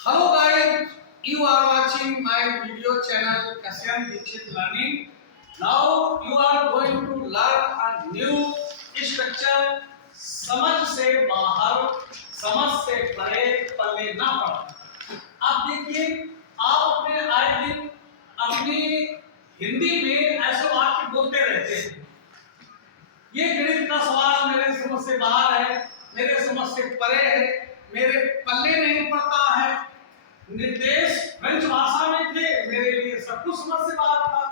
Hello guys, you are watching my video channel Kasyan Dixit Learning. Now you are going to learn a new structure. समझ से बाहर, समझ से परे, पल्ले ना पड़ा। आप देखिए, आप अपने आए दिन अपनी हिंदी में ऐसे वाक्य बोलते रहते हैं। ये गणित का सवाल मेरे समझ से बाहर है, मेरे समझ से परे है, मेरे पल्ले नहीं पड़ता है। निर्देश फ्रेंच भाषा में थे, मेरे लिए सब कुछ समझ से बाहर था।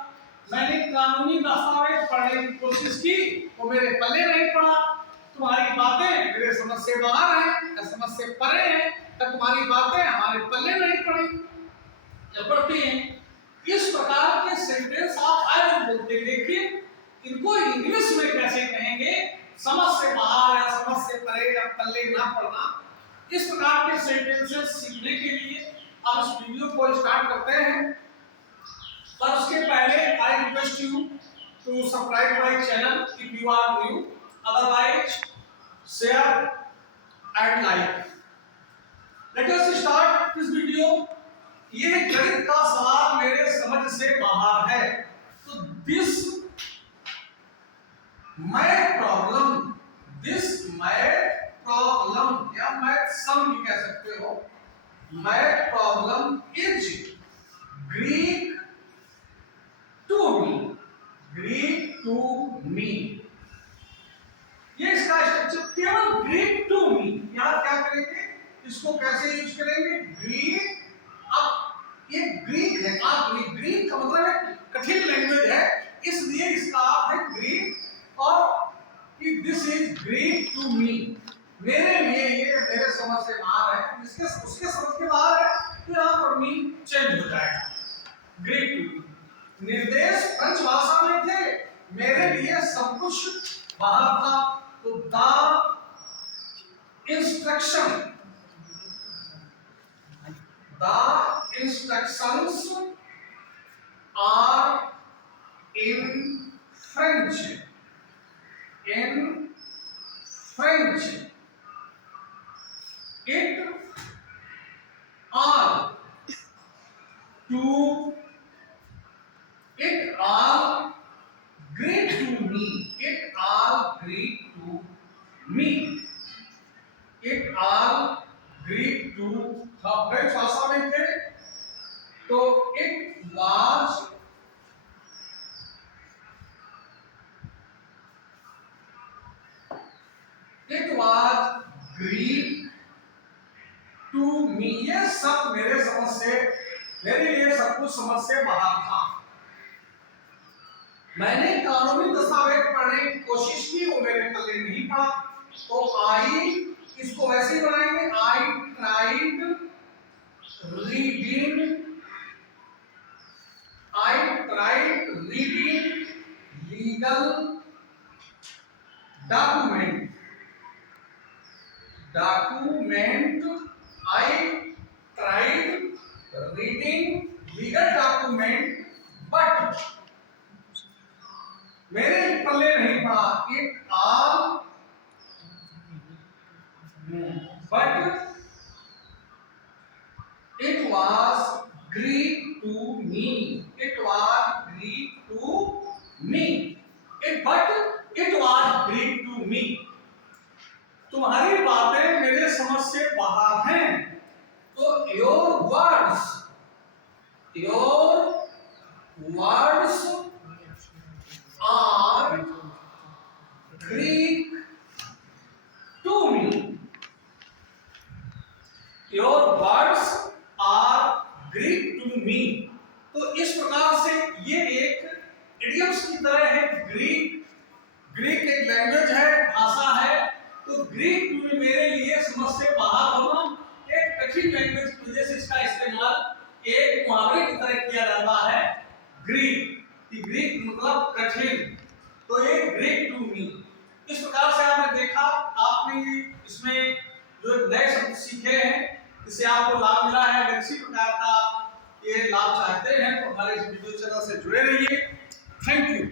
मैंने कानूनी दस्तावेज पढ़ने की कोशिश की, वो मेरे पल्ले नहीं पड़ा। तुम्हारी बातें मेरे समझ से बाहर हैं, समझ से परे हैं, तो तुम्हारी बातें हमारे पल्ले नहीं पड़ी, जब पड़ती हैं। इस प्रकार के सेंटेंस आप आज बोलते, लेकिन इनको इंग्लिश में कैसे कहेंगे? समझ से बाहर या समझ से परे या पल्ले ना पड़ना। इस प्रकार के सेंटेंसेस सीखने के लिए अब इस वीडियो को स्टार्ट करते हैं। पर उसके पहले I request you to subscribe my channel if you are new, otherwise share and like. Let us start this video. ये गणित का सवाल मेरे समझ से बाहर है, तो दिस मैथ प्रॉब्लम, या मैथ सम भी कह सकते हो। Math problem is Greek to me. ये इसका स्ट्रक्चर केवल ग्रीक टू मी। यहां क्या करेंगे, इसको कैसे यूज करेंगे? ग्रीक। अब ये ग्रीक है, ग्रीक का मतलब है कठिन लैंग्वेज है, इसलिए इसका अर्थ है ग्रीक। और कि this is Greek to me, मेरे लिए ये मेरे समझ से बाहर है, उसके समझ के बाहर है, तो यहाँ पर मी चेंज हो जाएगा, ग्रीक टू मी। निर्देश फ्रेंच भाषा में थे, मेरे लिए सब कुछ बाहर था, तो the instructions are in French. It all great to me. It all great to me. It all great to French भाषा में थे, तो it was Greek to me। ये सब मेरे समझ से, मेरे लिए सब कुछ समझ से बाहर था। मैंने कानूनी दस्तावेज पढ़ने की कोशिश की, वो मेरे पल्ले नहीं पड़ा, तो आई इसको वैसे बनाएंगे, I tried reading legal document, I tried reading legal document, but मेरे पल्ले नहीं पड़ा। It was Greek to me. It was Greek to me. It was Greek to me। तुम्हारी बातें मेरे समझ से बाहर हैं, तो your words are Greek to me। Your words are Greek to me। तो इस प्रकार से ये एक इडियम्स की तरह है। ग्रीक एक लैंग्वेज है, भाषा है, तो ग्रीक टू मी मेरे लिए समझ से बाहर होना। एक कठिन लैंग्वेज की वजह से इसका इस्तेमाल एक मुहावरे की तरह किया जाता है। ग्रीक मतलब कठिन, तो ये ग्रीक टू मी। इस प्रकार से आपने देखा, आपने इसमें जो नए शब्द सीखे हैं, इससे आपको लाभ मिला है। अगर इसी प्रकार का ये लाभ चाहते हैं तो हमारे इस वीडियो चैनल से जुड़े रहिए। Thank you.